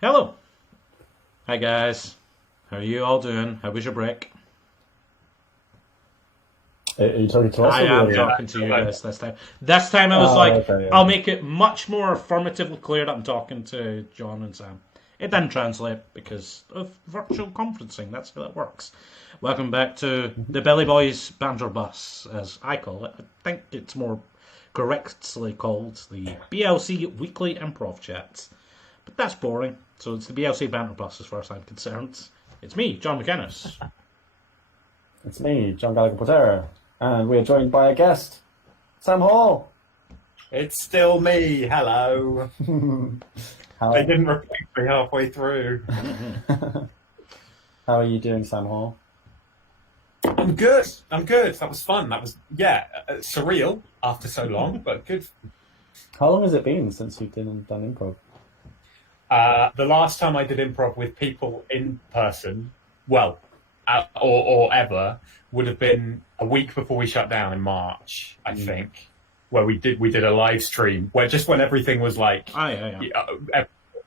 Hello. Hi guys. How are you all doing? How was your break? Are you talking to us I or the am audience? talking to you guys this time. This time I was Oh, like, okay, I'll yeah. make it much more affirmatively clear that I'm talking to John and Sam. It didn't translate because of virtual conferencing. That's how that works. Welcome back to the Billy Boys Banter Bus, as I call it. I think it's more correctly called the BLC Weekly Improv Chats. But that's boring. So it's the BLC Banter Bus as far as I'm concerned. It's me, John McInnes. It's me, John Gallagher Potter, and we're joined by a guest, Sam Hall. It's still me. Hello. They How didn't replace me halfway through. how are you doing, Sam Hall? I'm good. I'm good. That was fun. That was surreal after so long, but good. How long has it been since you've done improv? The last time I did improv with people in person, well, or ever, would have been a week before we shut down in March, I think, where we did a live stream where just when everything was like, where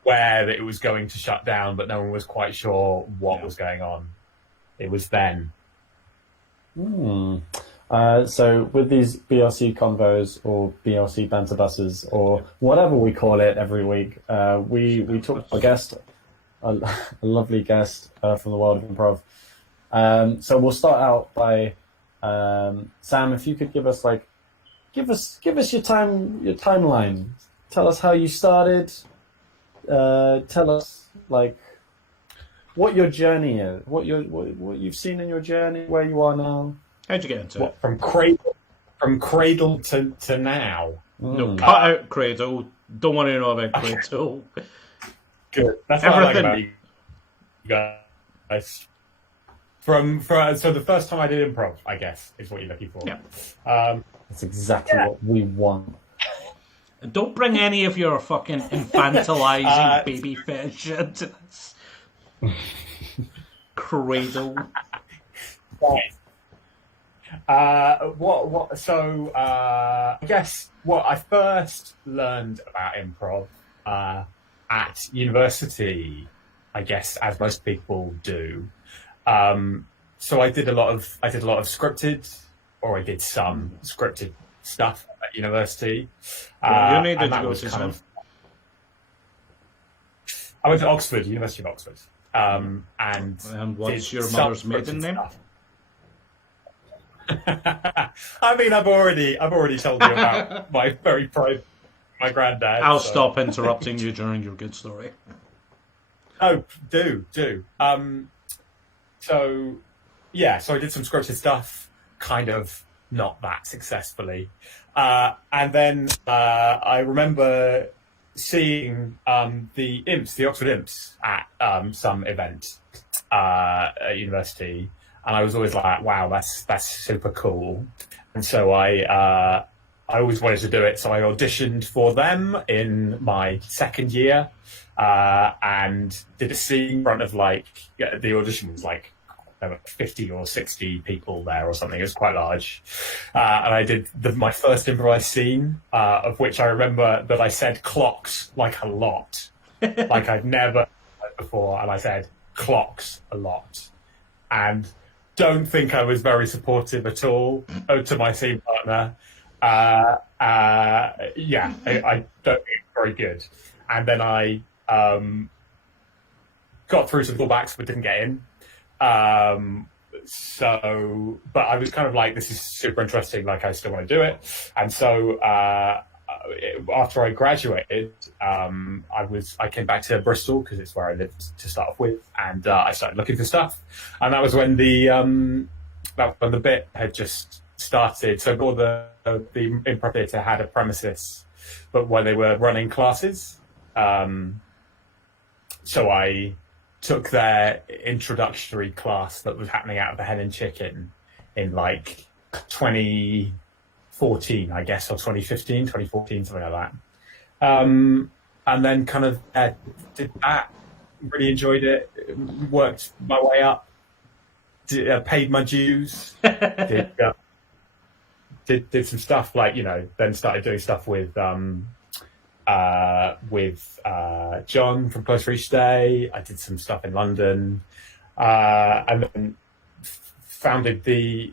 that it was going to shut down, but no one was quite sure what was going on. It was then. So with these BLC convos or BLC banter buses or whatever we call it every week, we talk to a guest, a lovely guest from the world of improv. So we'll start out by Sam. If you could give us give us your timeline. Tell us how you started. Tell us what your journey is, what you've seen in your journey, where you are now. How'd you get into it? From cradle to now. No, cut out Cradle. Don't want to know about Cradle. Good. That's what I like Everything. about you guys. So the first time I did improv, I guess, is what you're looking for. Yeah. That's exactly what we want. Don't bring any of your fucking infantilizing baby fetish into this. Cradle. I guess what I first learned about improv at university, I guess, as most people do. So I did a lot of scripted, or I did some scripted stuff at university. What uni did and that you go was to, kind Sam? of. I went to Oxford, University of Oxford, and what's did your some mother's maiden scripted name? stuff. I mean, I've already told you about my very private, my granddad. I'll stop interrupting you during your good story. Oh, do. So I did some scripted stuff, kind of not that successfully, and then I remember seeing the Oxford Imps at some event at university. And I was always like, "Wow, that's super cool." And so I always wanted to do it. So I auditioned for them in my second year, and did a scene in front of the audition was there were 50 or 60 people there or something. It was quite large, and I did my first improvised scene, of which I remember that I said clocks like a lot, like I'd never heard before, and I said clocks a lot, and don't think I was very supportive at all to my scene partner. I don't think it's very good. And then I got through some callbacks but didn't get in. But I was kind of like, this is super interesting. I still want to do it. And so after I graduated, I came back to Bristol because it's where I lived to start off with, and I started looking for stuff. And that was when the bit had just started. So all the Improv Theatre had a premises, but when they were running classes, so I took their introductory class that was happening out of the Hen and Chicken in 2014, I guess, or 2015, 2014, something like that. And then kind of did that, really enjoyed it, worked my way up, paid my dues, did some stuff then started doing stuff with with John from Close Reach Day. I did some stuff in London, and then founded the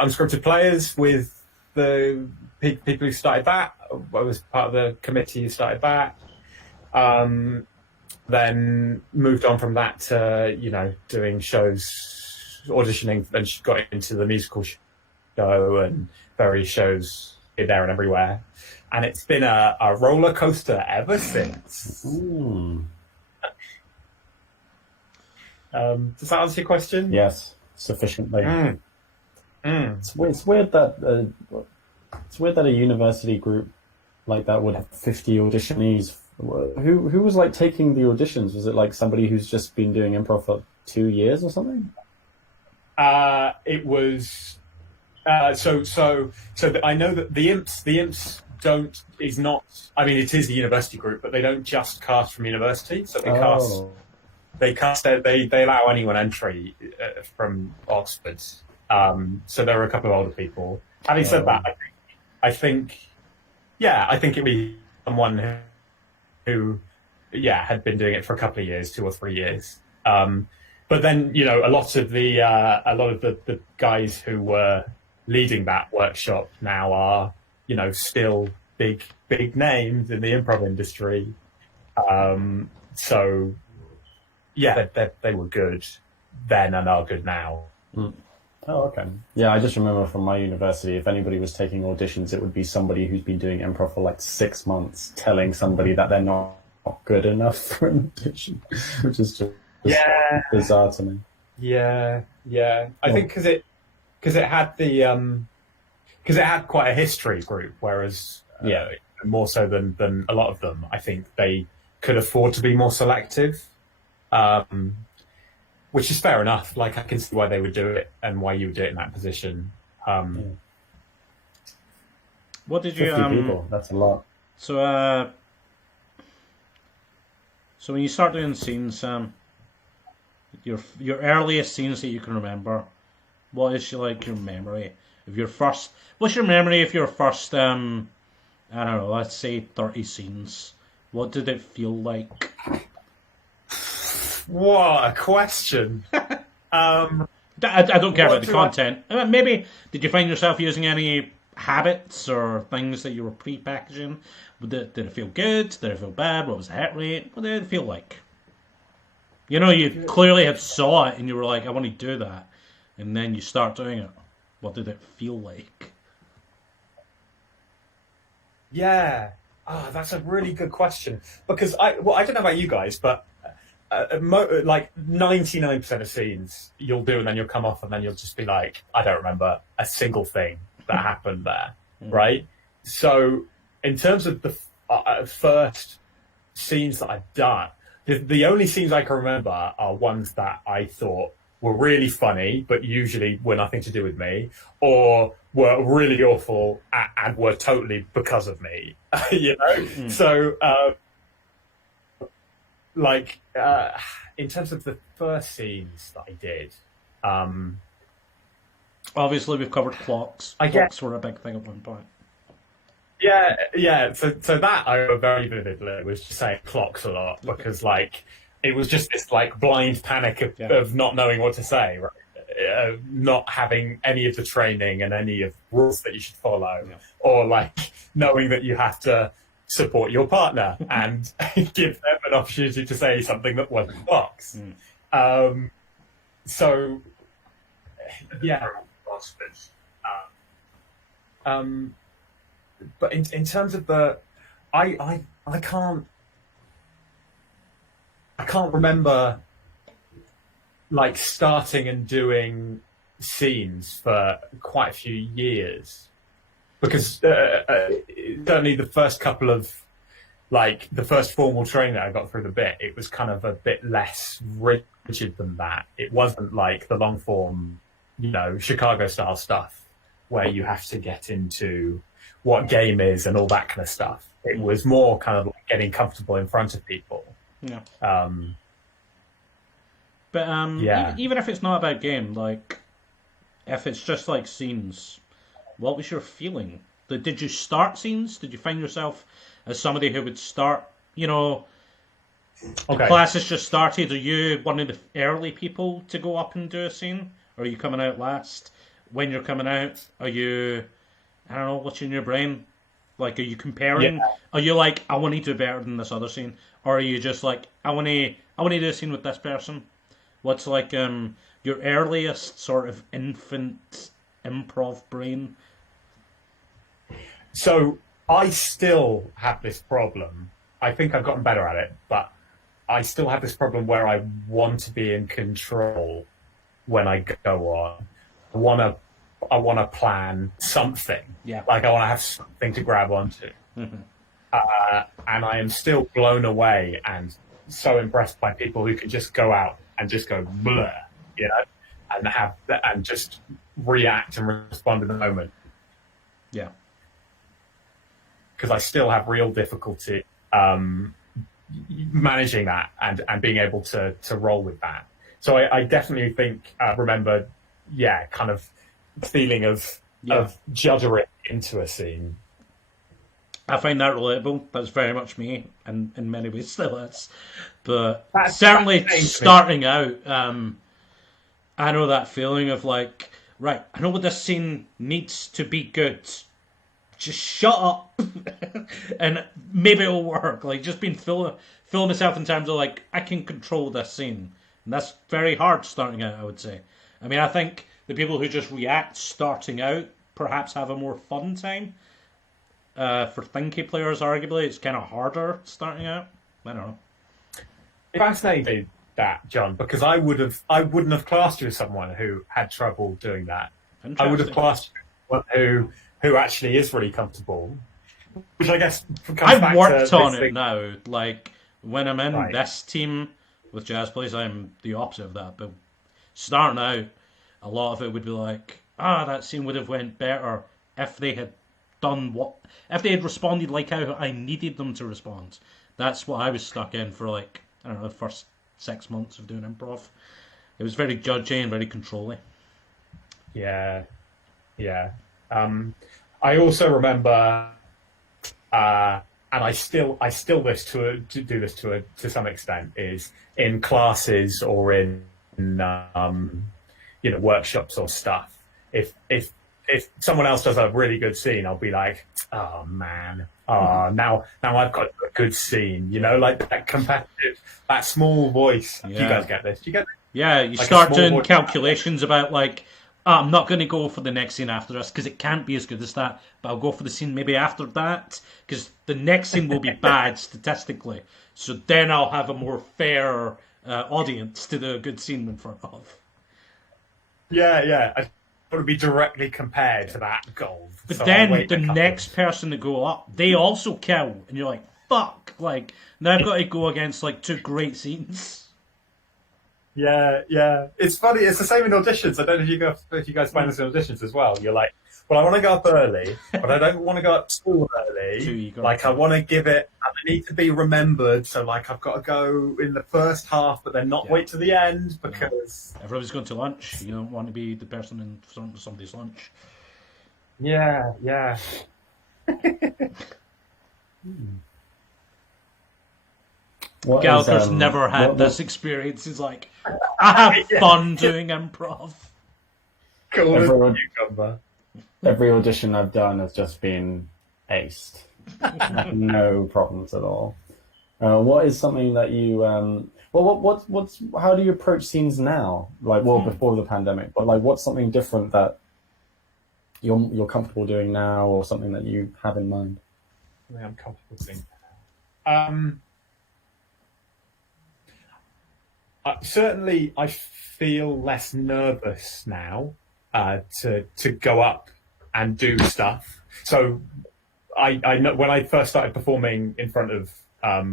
Unscripted Players with the people who started that. I was part of the committee who started that. Then moved on from that to, doing shows, auditioning, and she got into the musical show and various shows here, there, and everywhere. And it's been a roller coaster ever since. Does that answer your question? Yes, sufficiently. It's weird that a university group like that would have 50 auditionees. Who was like taking the auditions? Was it like somebody who's just been doing improv for 2 years or something? It was so I know that the imps is not. I mean, it is a university group, but they don't just cast from university. So they allow anyone entry from Oxford. So there were a couple of older people. Having said that, I think it'd be someone who had been doing it for a couple of years, 2 or 3 years. But then, a lot of the guys who were leading that workshop now are, still big names in the improv industry. So they were good then and are good now. Oh, okay. Yeah, I just remember from my university, if anybody was taking auditions, it would be somebody who's been doing improv for like 6 months, telling somebody that they're not good enough for an audition, which is just bizarre to me. I think because it had because it had quite a history group, whereas more so than a lot of them, I think they could afford to be more selective. Which is fair enough. Like, I can see why they would do it and why you would do it in that position. What did you 50 people, that's a lot. So when you start doing scenes, your earliest scenes that you can remember, what is your memory of your first? What's your memory of your first? I don't know. Let's say 30 scenes. What did it feel like? What a question. I don't care about the content. Maybe, did you find yourself using any habits or things that you were pre-packaging? Did it feel good? Did it feel bad? What was the hit rate? What did it feel like? You clearly had saw it and you were like, I want to do that. And then you start doing it. What did it feel like? Yeah. That's a really good question. Because I don't know about you guys, but like 99% of scenes you'll do and then you'll come off and then you'll just be like, I don't remember a single thing that happened there, right? So in terms of the first scenes that I've done, the only scenes I can remember are ones that I thought were really funny but usually were nothing to do with me, or were really awful and were totally because of me. So in terms of the first scenes that I did, obviously we've covered clocks. Clocks were a big thing at one point. So that I remember very vividly was just saying clocks a lot because it was just this blind panic of not knowing what to say, right? Not having any of the training and any of the rules that you should follow, or knowing that you have to support your partner and give them an opportunity to say something that wasn't box. But in terms of the, I can't remember starting and doing scenes for quite a few years. Because certainly the first couple of, the first formal training that I got through the bit, it was kind of a bit less rigid than that. It wasn't like the long form, Chicago style stuff where you have to get into what game is and all that kind of stuff. It was more kind of getting comfortable in front of people. Even if it's not about game, if it's just scenes, what was your feeling? did you start scenes? Did you find yourself as somebody who would start, you know, the class has just started, are you one of the early people to go up and do a scene? Or are you coming out last? When you're coming out, are you, I don't know, what's in your brain? Like, are you comparing? Yeah. Are you like, I want to do better than this other scene? Or are you just like, I want to do a scene with this person? What's like your earliest sort of infant improv brain? So I still have this problem. I think I've gotten better at it, but I still have this problem where I want to be in control when I go on. I want to plan something. Yeah. Like I want to have something to grab onto. Mm-hmm. And I am still blown away and so impressed by people who can just go out and just go blur, you know, and just react and respond in the moment. Yeah. Because I still have real difficulty managing that and being able to roll with that. So I definitely think remember, kind of feeling of juddering into a scene. I find that relatable. That's very much me, and in many ways still is. But That's certainly starting out, I know that feeling of like, right, I know what this scene needs to be good. Just shut up, and maybe it'll work. Like just being full of myself in terms of like I can control this scene, and that's very hard starting out. I would say. I mean, I think the people who just react starting out perhaps have a more fun time. For thinky players, arguably, it's kind of harder starting out. I don't know. It's fascinating that, John, because I wouldn't have classed you as someone who had trouble doing that. I would have classed you as someone who actually is really comfortable, which I guess I've worked on it now. Like when I'm in this team with Jazz Plays, I'm the opposite of that. But starting out, a lot of it would be like, that scene would have went better if they had if they had responded like how I needed them to respond. That's what I was stuck in for like, I don't know, the first 6 months of doing improv. It was very judgy and very controlling. Yeah. I also remember, and I still do this to some extent, is in classes or in workshops or stuff. If someone else does a really good scene, I'll be like, oh man, now I've got a good scene, like that competitive, that small voice. Yeah. Do you guys get this? Do you get this? Yeah, you like start doing calculations about like, I'm not going to go for the next scene after this because it can't be as good as that, but I'll go for the scene maybe after that because the next scene will be bad statistically. So then I'll have a more fair audience to do a good scene in front of. Yeah. I want to be directly compared to that goal. But so then the next person to go up, they also kill, and you're like, fuck! Like now I've got to go against like two great scenes. Yeah. It's funny. It's the same in auditions. I don't know if you guys find this in auditions as well. You're like, well, I want to go up early, but I don't want to go up too early. Like I want to give it. I need to be remembered. So like I've got to go in the first half, but then not wait to the end because everybody's going to lunch. You don't want to be the person in front of somebody's lunch. Yeah. Gallagher's never had this experience. He's like, I have fun doing improv. Every audition I've done has just been aced. No problems at all. What is something that you how do you approach scenes now? Like, before the pandemic, but like, what's something different that you're comfortable doing now, or something that you have in mind? Something I'm comfortable doing. Certainly, I feel less nervous now to go up and do stuff. So I know when I first started performing in front of at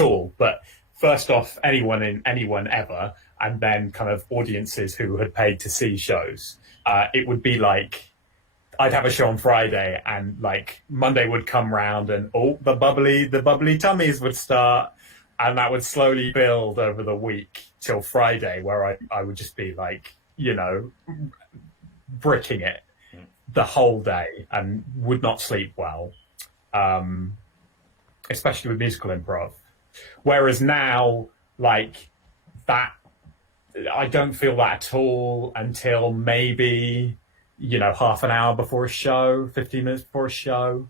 all, but first off anyone ever, and then kind of audiences who had paid to see shows. It would be like I'd have a show on Friday, and like Monday would come round, and the bubbly tummies would start. And that would slowly build over the week till Friday, where I would just be like, bricking it. the whole day and would not sleep well, especially with musical improv. Whereas now, like that, I don't feel that at all until maybe, half an hour before a show, 15 minutes before a show.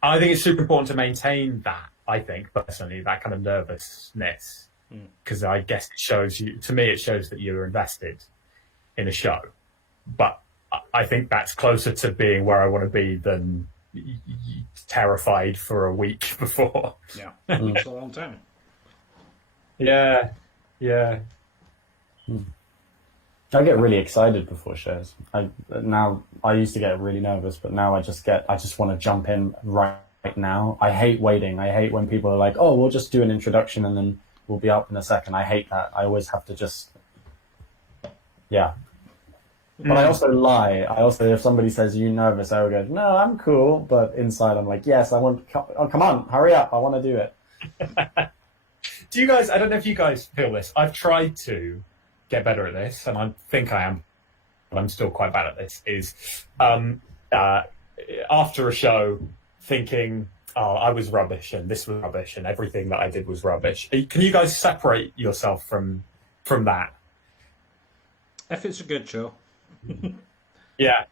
I think it's super important to maintain that, I think, personally, that kind of nervousness. Because I guess it shows that you're invested in a show. But I think that's closer to being where I want to be than terrified for a week before. Yeah, it's a long time. Yeah. I get really excited before shows. I used to get really nervous, but now I just want to jump in right now. I hate waiting. I hate when people are like, "Oh, we'll just do an introduction and then we'll be up in a second." I hate that. I always have to just, yeah. But I also lie. If somebody says, "You nervous?" I would go, "No, I'm cool." But inside, I'm like, "Yes, I want. Oh, come on, hurry up! I want to do it." Do you guys? I don't know if you guys feel this. I've tried to get better at this, and I think I am, but I'm still quite bad at this. Is after a show, thinking, "Oh, I was rubbish, and this was rubbish, and everything that I did was rubbish." Can you guys separate yourself from that? If it's a good show. Yeah.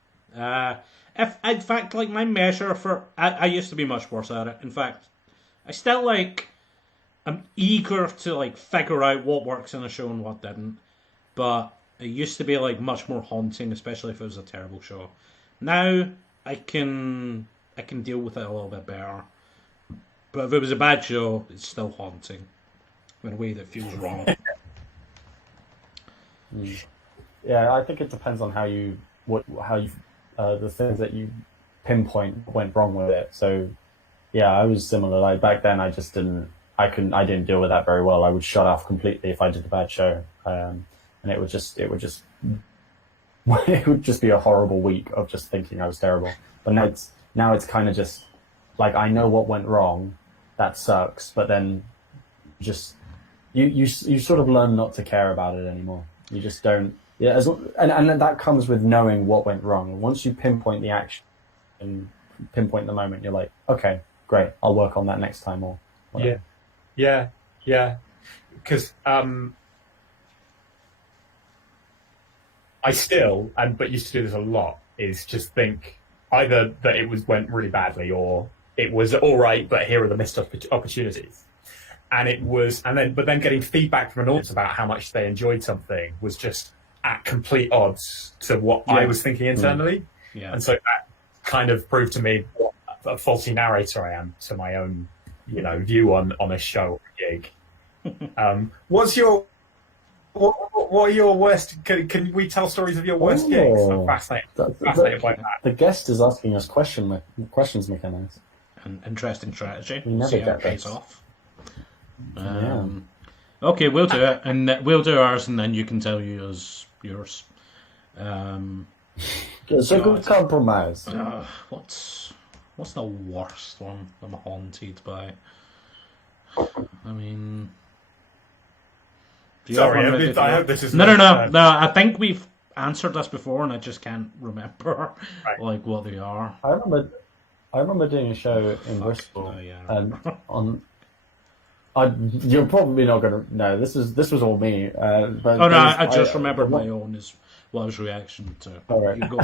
If in fact, like my measure for, I used to be much worse at it. In fact, I still I'm eager to figure out what works in a show and what didn't. But it used to be much more haunting, especially if it was a terrible show. Now I can deal with it a little bit better. But if it was a bad show, it's still haunting in a way that feels wrong. Yeah, I think it depends on how the things that you pinpoint went wrong with it. So, yeah, I was similar. Back then, I didn't deal with that very well. I would shut off completely if I did a bad show, and it would just it would just be a horrible week of just thinking I was terrible. But now it's kind of just I know what went wrong, that sucks. But then just you sort of learn not to care about it anymore. You just don't. Yeah, and that comes with knowing what went wrong. Once you pinpoint the action and pinpoint the moment, you're like, okay, great, I'll work on that next time or whatever. Yeah. Because I still, but used to do this a lot, is just think either that went really badly or it was all right, but here are the missed opportunities. But then getting feedback from an audience about how much they enjoyed something was just at complete odds to what I was thinking internally. Yeah. And so that kind of proved to me what a faulty narrator I am to my own, view on a show or a gig. What are your worst? Can we tell stories of your worst gigs? I'm fascinated by that. The guest is asking us questions, McKenna. An interesting strategy. We never see how get it pays this. off. Okay, we'll do it, and we'll do ours, and then you can tell yours. It's a good compromise. What's the worst one I'm haunted by? I mean, Sorry, I hope this is no. I think we've answered this before, and I just can't remember what they are. I remember doing a show in Bristol, and you're probably not gonna. No, this was all me. But I just remembered my own as Love's reaction to. All right. You go.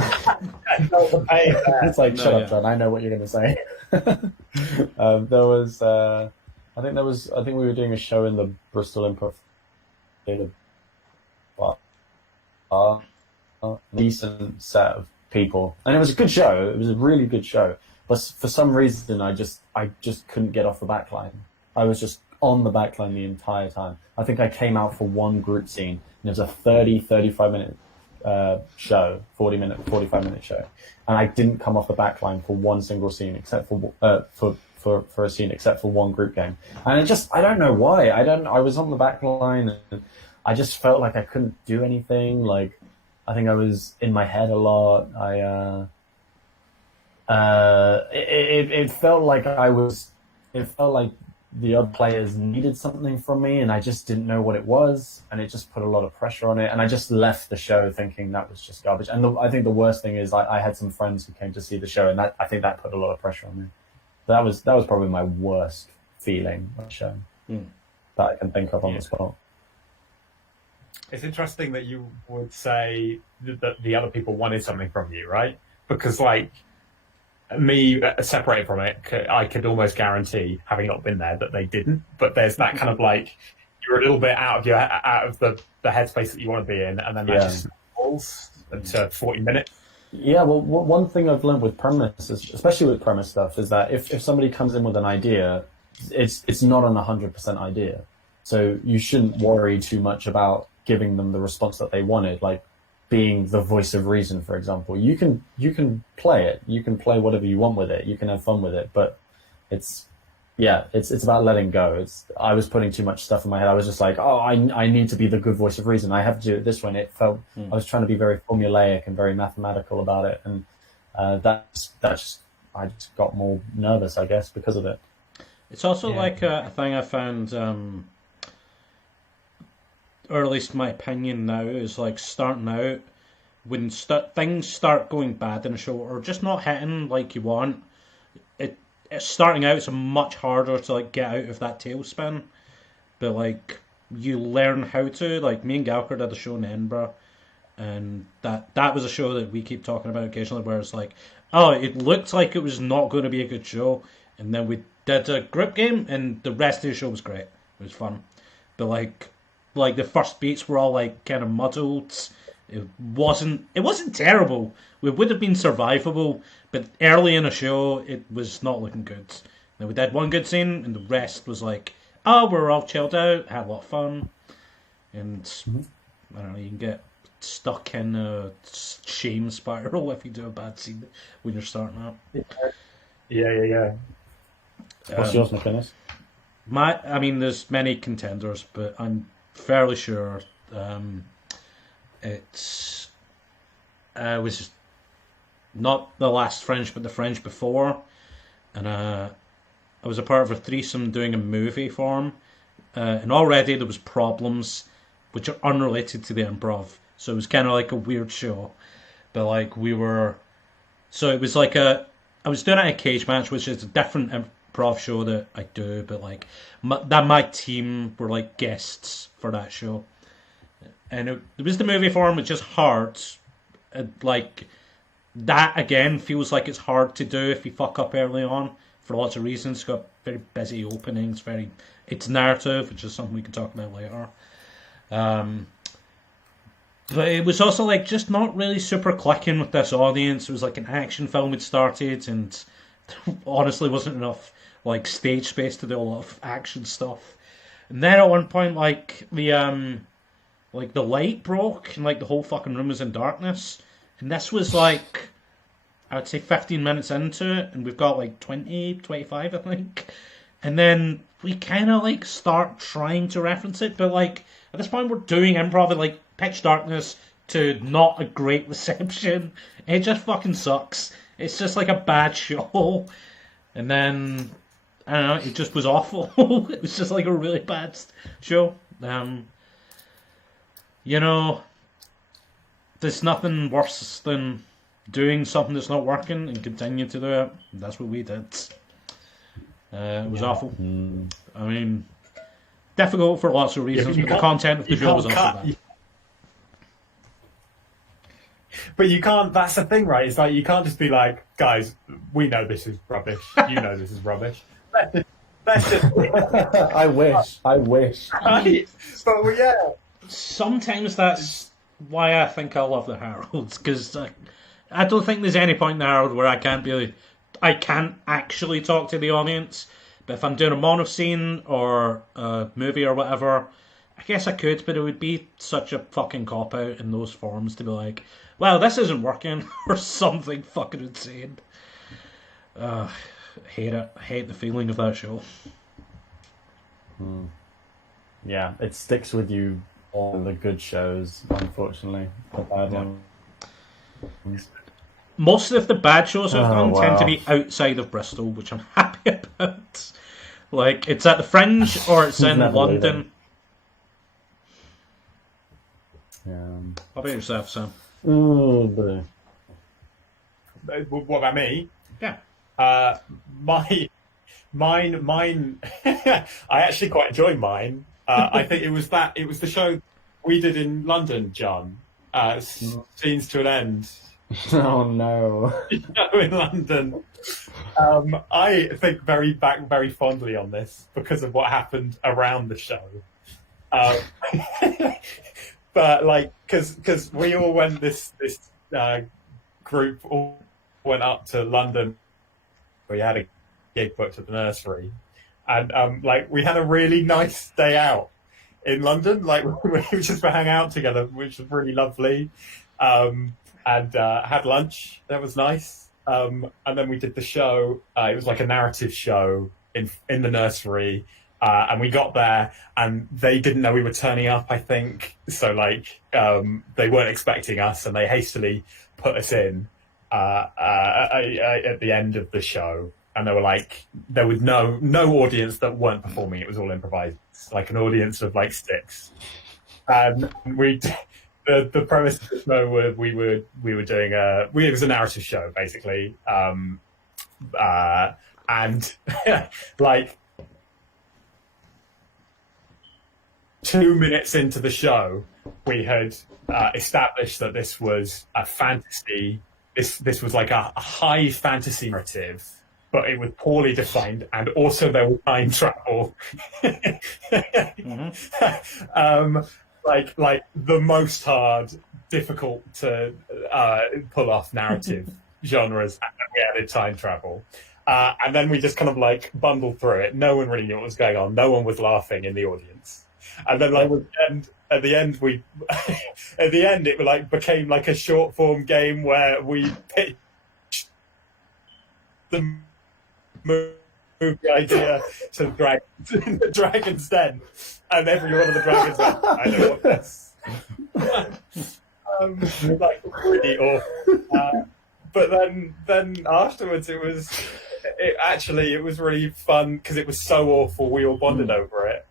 It's like, shut up, John. I know what you're gonna say. There was, I think we were doing a show in the Bristol Improv Theatre. Decent set of people, and it was a good show. It was a really good show, but for some reason, I just couldn't get off the back line. I was just on the back line the entire time. I think I came out for one group scene, and it was a 35 minute show, 45 minute show, and I didn't come off the back line for one single scene except for a scene except for one group game. And I don't know why. I was on the back line, and I just felt like I couldn't do anything. I think I was in my head a lot. It felt like the other players needed something from me, and I just didn't know what it was, and it just put a lot of pressure on it, and I just left the show thinking that was just garbage. And I think the worst thing is I had some friends who came to see the show, and I think that put a lot of pressure on me. That was probably my worst feeling of the show that I can think of on the spot. It's interesting that you would say that the other people wanted something from you, right? Because like me separated from it, I could almost guarantee, having not been there, that they didn't. But there's that kind of like you're a little bit out of the headspace that you want to be in, and then that just falls to 40 minutes. Yeah, well, one thing I've learned with premise, especially with premise stuff, is that if somebody comes in with an idea, it's not an 100% idea. So you shouldn't worry too much about giving them the response that they wanted, like being the voice of reason, for example. You can play it. You can play whatever you want with it. You can have fun with it. But it's about letting go. I was putting too much stuff in my head. I was just like, oh, I need to be the good voice of reason. I have to do it this way. And it felt I was trying to be very formulaic and very mathematical about it. And I just got more nervous, I guess, because of it. It's also like a thing I found, or at least my opinion now, is like starting out, when things start going bad in a show or just not hitting like you want, starting out it's much harder to like get out of that tailspin. But like you learn how to. Like me and Galker did a show in Edinburgh, and that was a show that we keep talking about occasionally, where it's like, oh, it looked like it was not going to be a good show, and then we did a group game, and the rest of the show was great. It was fun, but like the first beats were all like kind of muddled. It wasn't terrible. It would have been survivable, but early in a show it was not looking good. Then we did one good scene, and the rest was like, oh, we're all chilled out, had a lot of fun, and I don't know, you can get stuck in a shame spiral if you do a bad scene when you're starting out. Yeah. What's yours, McInnes? I mean, there's many contenders, but I'm fairly sure it was not the last French, but the French before, and I was a part of a threesome doing a movie for him, and already there was problems which are unrelated to the improv, so it was kind of like a weird show, but like so it was like I was doing it at a cage match, which is a different improv show that I do, but like my team were like guests for that show, and it was the movie form, which is hard. Like that again feels like it's hard to do if you fuck up early on for lots of reasons. It's got very busy openings, it's narrative, which is something we can talk about later. But it was also like just not really super clicking with this audience. It was like an action film had started, and there honestly wasn't enough like stage space to do a lot of action stuff. And then at one point, like the light broke, and like the whole fucking room was in darkness. And this was like, I would say 15 minutes into it, and we've got like 20, 25, I think. And then we kind of like start trying to reference it, but like at this point we're doing improv in like pitch darkness to not a great reception. It just fucking sucks. It's just like a bad show. And then, I don't know, it just was awful. It was just like a really bad show. You know, there's nothing worse than doing something that's not working and continue to do it. That's what we did. It was awful. I mean, difficult for lots of reasons, but the content of the show was also bad. But you can't, that's the thing, right? It's like, you can't just be like, guys, we know this is rubbish. You know this is rubbish. That's just I wish. Right? But yeah. Sometimes that's why I think I love the Heralds, because I don't think there's any point in the Herald where I can't actually talk to the audience. But if I'm doing a mono scene or a movie or whatever, I guess I could, but it would be such a fucking cop-out in those forms to be like, well, this isn't working, or something fucking insane. Hate it. Hate the feeling of that show. Yeah, it sticks with you on the good shows, unfortunately. The bad ones. Most of the bad shows I've done tend to be outside of Bristol, which I'm happy about. Like, it's at the Fringe or it's in Never London. leaving. How about yourself, Sam? Oh, boy. What about me? Yeah. Mine. I actually quite enjoyed mine. I think it was the show we did in London, John. Scenes to an End. Oh no. Show in London. I think very fondly on this because of what happened around the show. But like, because we all went this group all went up to London. We had a gig booked at the nursery, and like we had a really nice day out in London. Like we just hang out together, which was really lovely, and had lunch. That was nice. And then we did the show. It was like a narrative show in the nursery. And we got there, and they didn't know we were turning up, I think. So, like, they weren't expecting us, and they hastily put us in at the end of the show. And they were like, there was no audience that weren't performing. It was all improvised, like an audience of like 6. And the premise of the show was we were doing it was a narrative show basically, and like. 2 minutes into the show, we had established that this was a fantasy. This was like a high fantasy narrative, but it was poorly defined, and also there was time travel. Like the most difficult to pull off narrative genres, and then we added time travel. And then we just kind of like bundled through it. No one really knew what was going on. No one was laughing in the audience. And then, like, at the end, it like became like a short form game where we pitched the movie idea to the Dragon's Den, and every one of the dragons went, I know what this. Like really awful. But then afterwards, it was really fun because it was so awful. We all bonded over it.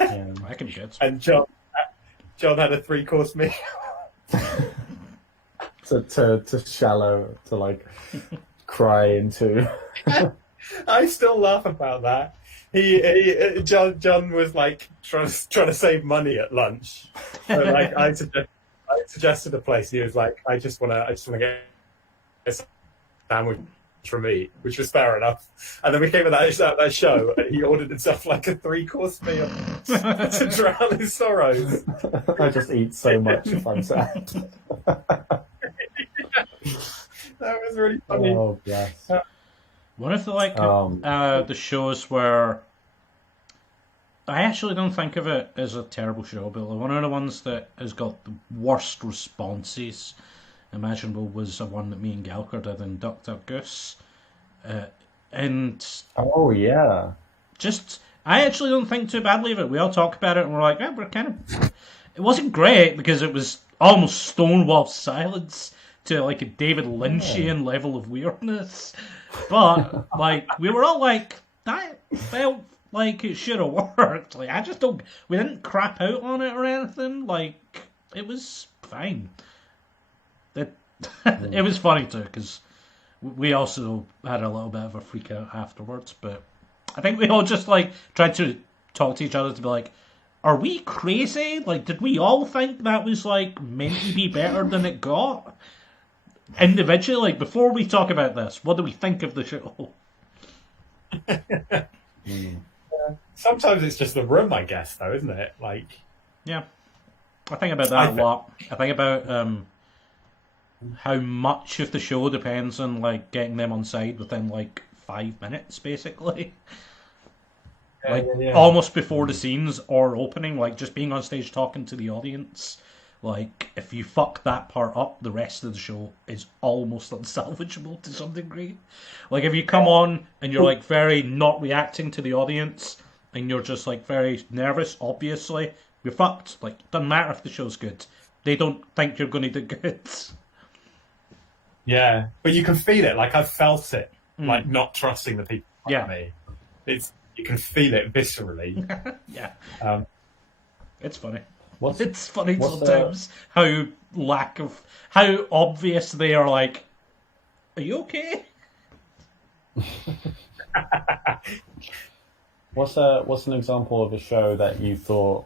Yeah, I can get. And John had a 3-course meal. to shallow, to like cry into. I still laugh about that. John was like trying to save money at lunch. So like I suggested a place. He was like, I just want to get a sandwich from me, which was fair enough. And then we came to that show, and he ordered himself like a 3-course meal to drown his sorrows. I just eat so much if I'm sad. That was really funny. Oh, yes. One of the the shows where I actually don't think of it as a terrible show, but one of the ones that has got the worst responses imaginable was a one that me and Galker did in Duck Duck Goose. And oh yeah, I actually don't think too badly of it. We all talk about it and we're like, yeah, we're kind of. It wasn't great because it was almost stonewall silence to like a David Lynchian level of weirdness. But like we were all like, that felt like it should have worked. Like we didn't crap out on it or anything. Like it was fine. It was funny too because we also had a little bit of a freak out afterwards, but I think we all just like tried to talk to each other to be like, are we crazy? Like, did we all think that was like meant to be better than it got? Individually, like before we talk about this, what do we think of the show? Sometimes it's just the room, I guess, though, isn't it? Like, yeah, I think about that a lot. I think about how much of the show depends on like getting them on side within like 5 minutes, basically. Almost before the scenes or opening, like just being on stage talking to the audience. Like if you fuck that part up, the rest of the show is almost unsalvageable to some degree. Like if you come on and you're like very not reacting to the audience and you're just like very nervous, obviously you're fucked. Like doesn't matter if the show's good, they don't think you're going to do good. Yeah, but you can feel it. Like I've felt it. Like not trusting the people like me. You can feel it viscerally. Yeah, it's funny. What's It's funny what's sometimes how obvious they are. Like, are you okay? what's an example of a show that you thought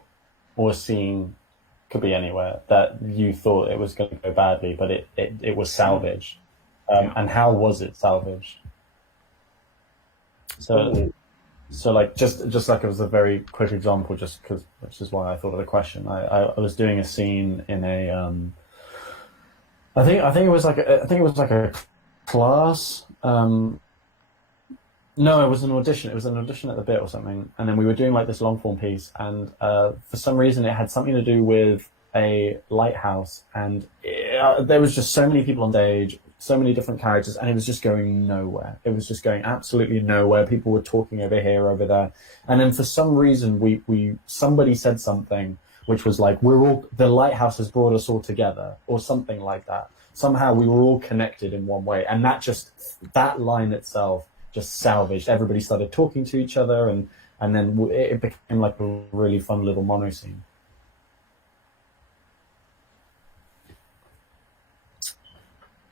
or scene, could be anywhere, that you thought it was going to go badly, but it was salvaged, and how was it salvaged? So like just like it was a very quick example, just because, which is why I thought of the question. I was doing a scene in a I think it was like a class. No, it was an audition. It was an audition at the Bit or something, and then we were doing like this long form piece, and for some reason it had something to do with a lighthouse, and there was just so many people on stage, so many different characters, and it was just going nowhere. It was just going absolutely nowhere. People were talking over here, over there, and then for some reason somebody said something which was like, the lighthouse has brought us all together, or something like that. Somehow we were all connected in one way, and that line itself just salvaged. Everybody started talking to each other, and then it became like a really fun little mono scene.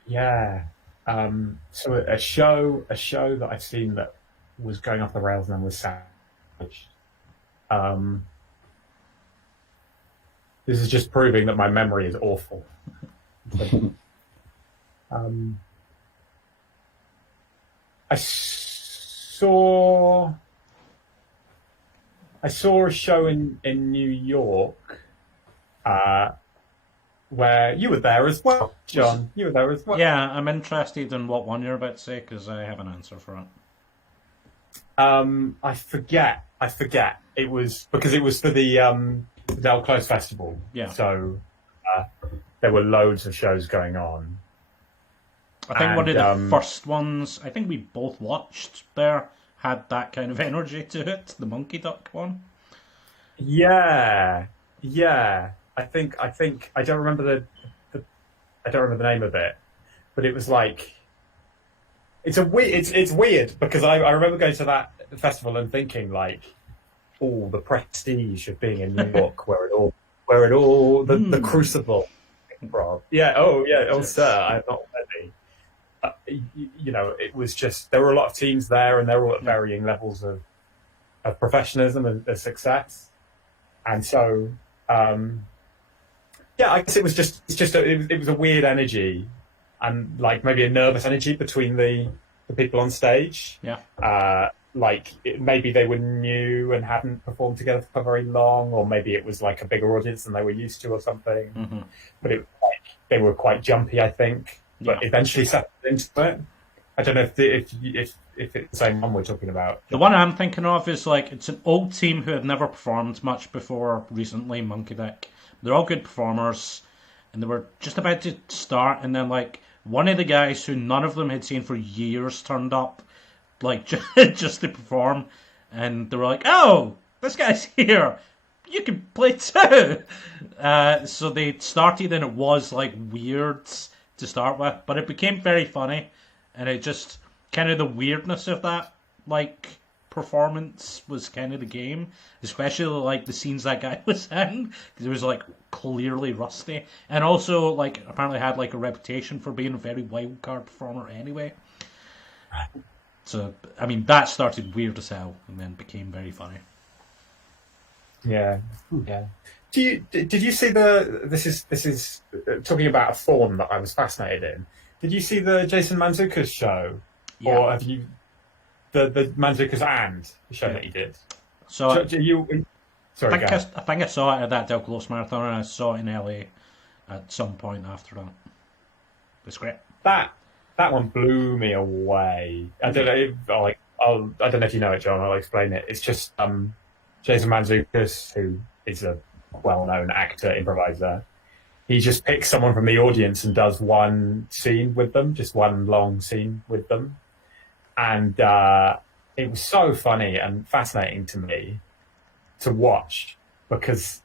Yeah. So a show that I've seen that was going off the rails and then was salvaged. This is just proving that my memory is awful. I saw a show in New York where you were there as well, John. You were there as well. Yeah, I'm interested in what one you're about to say because I have an answer for it. I forget. It was because it was for the Del Close Festival. Yeah. So there were loads of shows going on. I think one of the first ones I think we both watched there had that kind of energy to it. The Monkey Duck one. Yeah. I think I don't remember the name of it, but it was like it's weird because I remember going to that festival and thinking like, oh, the prestige of being in New York, where it all the Crucible, improv. Yeah. Oh yeah. Oh sir, I'm not ready. It was just there were a lot of teams there, and they were all at varying levels of professionalism and success, and so. Yeah, I guess it was it was a weird energy, and like maybe a nervous energy between the people on stage. Yeah. Maybe they were new and hadn't performed together for very long, or maybe it was like a bigger audience than they were used to, or something. Mm-hmm. But it they were quite jumpy, I think. But eventually settled into it. I don't know if it's the same one we're talking about. The one I'm thinking of is like it's an old team who had never performed much before recently, Monkey Dick. They're all good performers, and they were just about to start, and then like one of the guys who none of them had seen for years turned up, like just to perform, and they were like, "Oh, this guy's here. You can play too." So they started, and it was like weird to start with, but it became very funny, and it just kind of the weirdness of that like performance was kind of the game, especially like the scenes that guy was in, because it was like clearly rusty, and also like apparently had like a reputation for being a very wild card performer anyway. So I mean that started weird as hell and then became very funny. Yeah. Did you see this is talking about a form that I was fascinated in. Did you see the Jason Mantzoukas show? Yeah. Or have you the Mantzoukas and the show that he did? So I think I saw it at that Del Close Marathon, and I saw it in LA at some point after that. It's great. That one blew me away. I don't know. I don't know if you know it, John. I'll explain it. It's just Jason Mantzoukas, who is a well-known actor, improviser. He just picks someone from the audience and does one scene with them, just one long scene with them. And it was so funny and fascinating to me to watch, because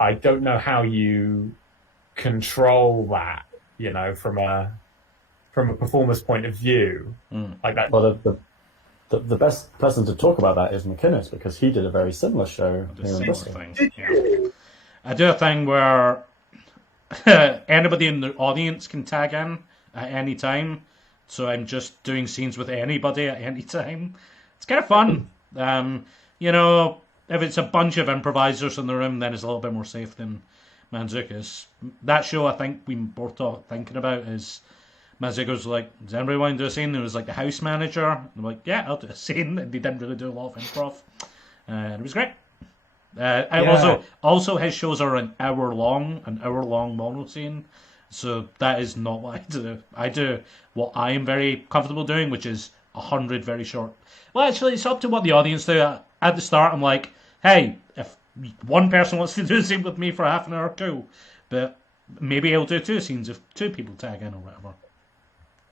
I don't know how you control that, from a performer's point of view, like that. Well, the best person to talk about that is McInnes, because he did a very similar show The here in same Bristol. thing. Yeah. I do a thing where anybody in the audience can tag in at any time, so I'm just doing scenes with anybody at any time. It's kind of fun. You know, if it's a bunch of improvisers in the room, then it's a little bit more safe than Manzuka's. That show, I think we both are thinking about is Manzuka's like, does anybody want to do a scene? There was like the house manager. I'm like, yeah, I'll do a scene. And they didn't really do a lot of improv, and it was great. Also, his shows are an hour long mono scene. So that is not what I do. I do what I am very comfortable doing, which is 100 very short. Well, actually, it's up to what the audience do. At the start, I'm like, hey, if one person wants to do a scene with me for half an hour, cool. But maybe I'll do 2 scenes if 2 people tag in or whatever.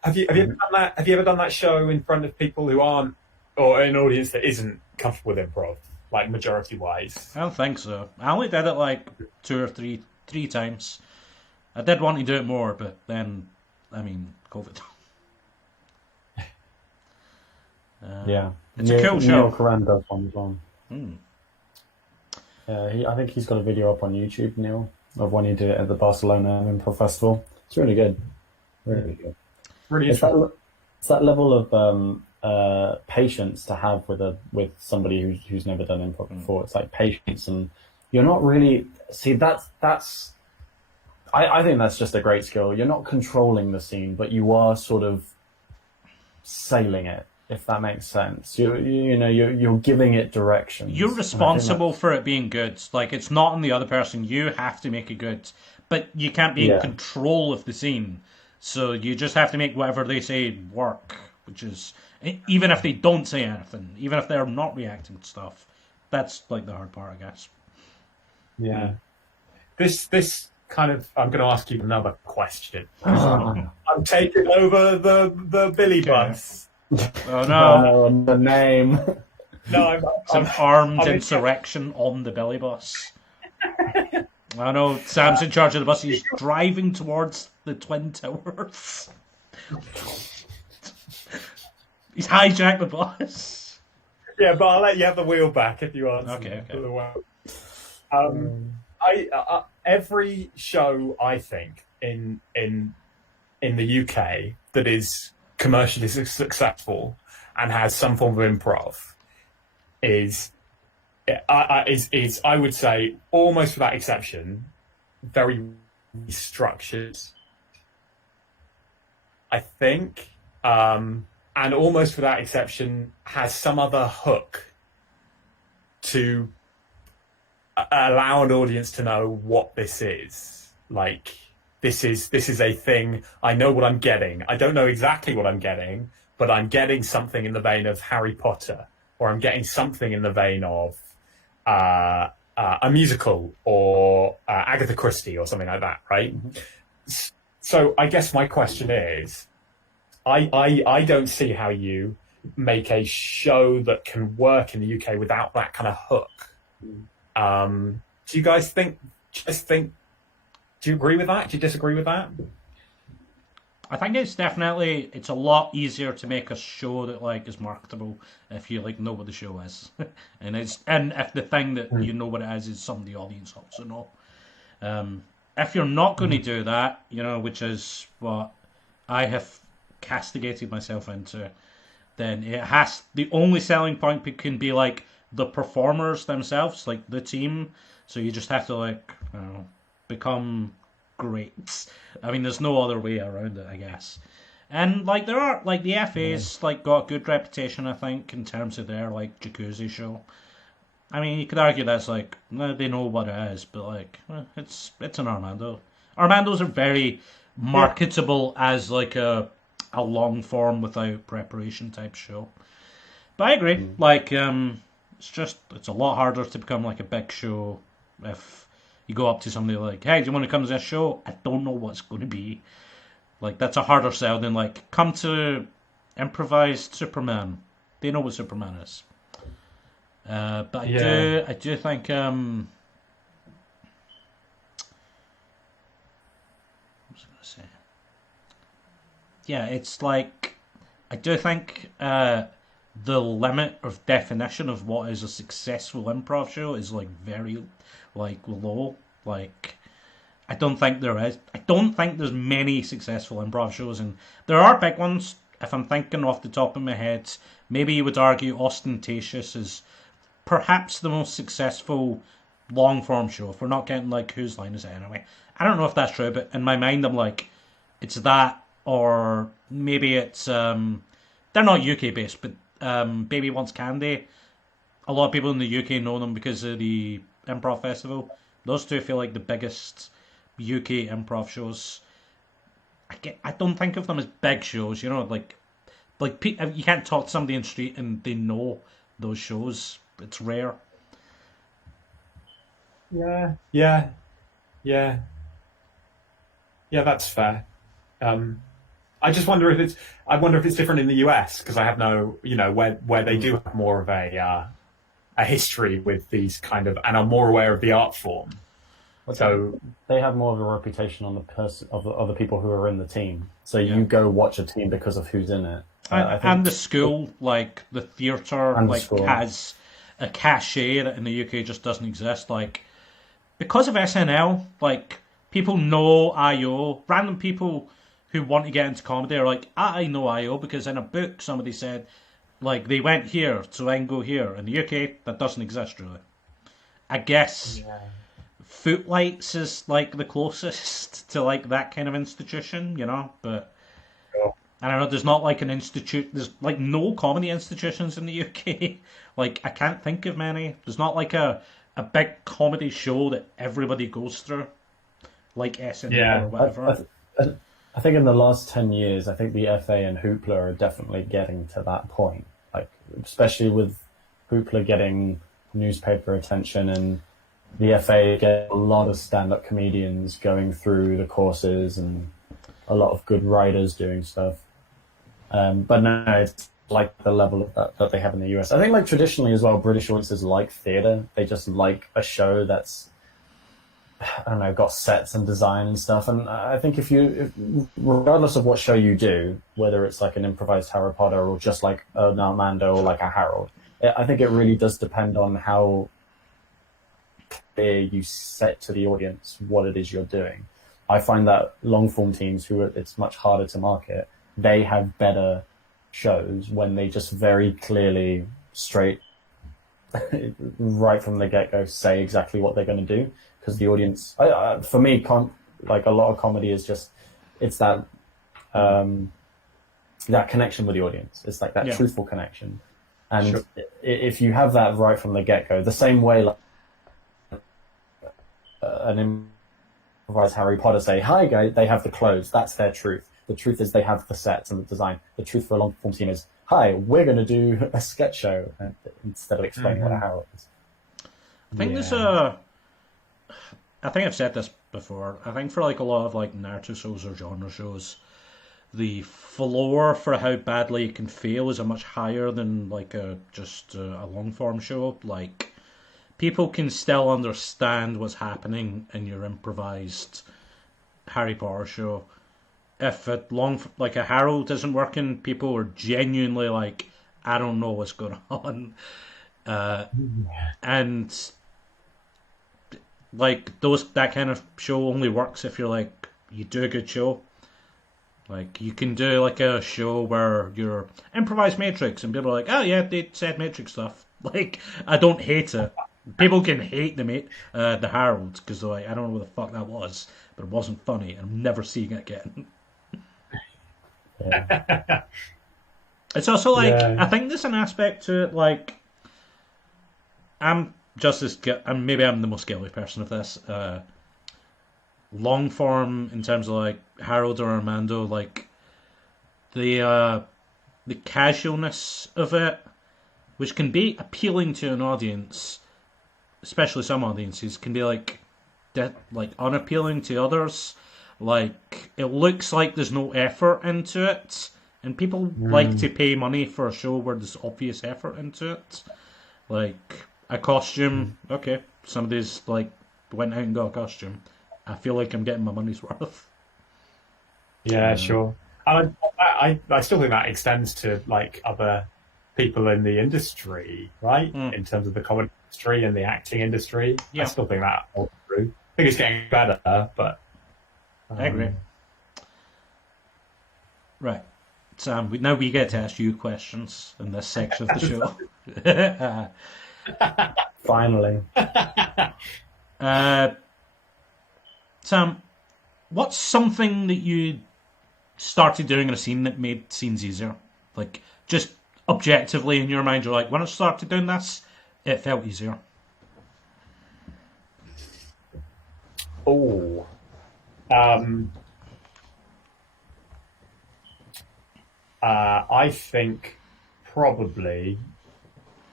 Have you ever done that? Have you ever done that show in front of people who aren't, or an audience that isn't comfortable with improv, like majority wise? I don't think so. I only did it like 2 or 3 times. I did want to do it more, but then, I mean, COVID. Yeah, it's a cool show. Neil Coran does one as well. I think he's got a video up on YouTube, Neil, of when he did it at the Barcelona Improv Festival. It's really good. Really good. Really it's that level of patience to have with somebody who's never done improv before. It's like patience, and you're not really that's. I think that's just a great skill. You're not controlling the scene, but you are sort of sailing it, if that makes sense. You're giving it direction. You're responsible for it being good. Like, it's not on the other person. You have to make it good, but you can't be in control of the scene. So you just have to make whatever they say work, which is, even if they don't say anything, even if they're not reacting to stuff, that's like the hard part, I guess. Yeah. This kind of, I'm going to ask you another question. I'm taking over the Billy bus. Oh no! The name. No, it's an armed insurrection on the Billy bus. I know Sam's in charge of the bus. He's driving towards the Twin Towers. He's hijacked the bus. Yeah, but I'll let you have the wheel back if you answer. Okay. Every show, I think, in the UK that is commercially successful and has some form of improv is I would say, almost without exception, very structured, I think, and almost without exception has some other hook to allow an audience to know what this is. Like, this is a thing. I know what I'm getting. I don't know exactly what I'm getting, but I'm getting something in the vein of Harry Potter, or I'm getting something in the vein of a musical, or Agatha Christie, or something like that, right? Mm-hmm. So I guess my question is, I don't see how you make a show that can work in the UK without that kind of hook. Do you guys think? Do you agree with that? Do you disagree with that? I think it's a lot easier to make a show that like is marketable if you like know what the show is, and if the thing that you know what it is something the audience also know. If you're not going to do that, which is what I have castigated myself into, then the only selling point can be like the performers themselves, like the team. So you just have to become great. I mean, there's no other way around it, I guess. And there are the FA's got a good reputation, I think, in terms of their jacuzzi show. I mean, you could argue that's they know what it is, but it's an Armando. Armandos are very marketable as a long form without preparation type show. But I agree. It's a lot harder to become a big show if you go up to somebody hey, do you want to come to this show? I don't know what's going to be. That's a harder sell than come to Improvised Superman. They know what Superman is. But I do think what was I going to say? Yeah, it's I do think the limit of definition of what is a successful improv show is like very like low. Like I don't think there is. I don't think there's many successful improv shows, and there are big ones. If I'm thinking off the top of my head, maybe you would argue Ostentatious is perhaps the most successful long form show. If we're not getting like whose line is it anyway? I don't know if that's true, but in my mind, I'm like, it's that, or maybe it's they're not UK based, but Baby Wants Candy. A lot of people in the UK know them because of the improv festival. Those two feel like the biggest UK improv shows. I don't think of them as big shows, you know, like you can't talk to somebody in the street and they know those shows. It's rare. Yeah, that's fair. I just wonder if it's different in the US, because I have no, where they do have more of a history with these kind of, and are more aware of the art form. So they have more of a reputation on the person of the people who are in the team. So you go watch a team because of who's in it. And the school, like the theatre, like has a cachet that in the UK just doesn't exist. Like because of SNL, like people know IO. Random people who want to get into comedy are like, I know IO because in a book somebody said, like they went here, so I can go here. In the UK, that doesn't exist really. I guess. Yeah. Footlights is like the closest to like that kind of institution, you know, but I don't know, there's not like an institute, there's like no comedy institutions in the UK. Like I can't think of many. There's not like a big comedy show that everybody goes through, like SNL or whatever. I think in the last 10 years, I think the FA and Hoopla are definitely getting to that point, like especially with Hoopla getting newspaper attention, and the FA get a lot of stand-up comedians going through the courses and a lot of good writers doing stuff. But now it's like the level of that they have in the US. I think like traditionally as well, British audiences like theatre. They just like a show that's, I don't know, got sets and design and stuff. And I think if regardless of what show you do, whether it's like an improvised Harry Potter or just like an Armando or like a Harold, I think it really does depend on how clear you set to the audience what it is you're doing. I find that long form teams it's much harder to market, they have better shows when they just very clearly, straight, right from the get-go, say exactly what they're going to do. Because the audience, for me, like a lot of comedy is just, it's that that connection with the audience. It's like that truthful connection. And if you have that right from the get-go, the same way like an improvised Harry Potter say, hi guys, they have the clothes, that's their truth. The truth is they have the sets and the design. The truth for a long form team is, hi, we're going to do a sketch show, instead of explaining what a Harold is. I think I think I've said this before. I think for like a lot of like narrative shows or genre shows, the floor for how badly it can fail is a much higher than like a long form show. Like people can still understand what's happening in your improvised Harry Potter show. If like a Harold isn't working, people are genuinely like, I don't know what's going on, and like that kind of show only works if you're like, you do a good show. Like you can do like a show where you're improvised Matrix and people are like, oh yeah, they said Matrix stuff. Like I don't hate it. People can hate the Harold because they're like, I don't know what the fuck that was, but it wasn't funny and I'm never seeing it again. Yeah. It's also like, I think there's an aspect to it, like maybe I'm the most guilty person of this. Long form in terms of like Harold or Armando, like the casualness of it, which can be appealing to an audience, especially some audiences, can be like unappealing to others. Like it looks like there's no effort into it, and people like to pay money for a show where there's obvious effort into it. Like a costume, okay, somebody's like went out and got a costume. I feel like I'm getting my money's worth. Yeah, sure. I still think that extends to like other people in the industry, right? In terms of the comedy industry and the acting industry. Yeah. I still think that holds true. I think it's getting better, but I agree. Right. Sam, now we get to ask you questions in this section of the show. Finally. Sam, what's something that you started doing in a scene that made scenes easier? Like, just objectively in your mind, you're like, when I started doing this, it felt easier. Oh. I think probably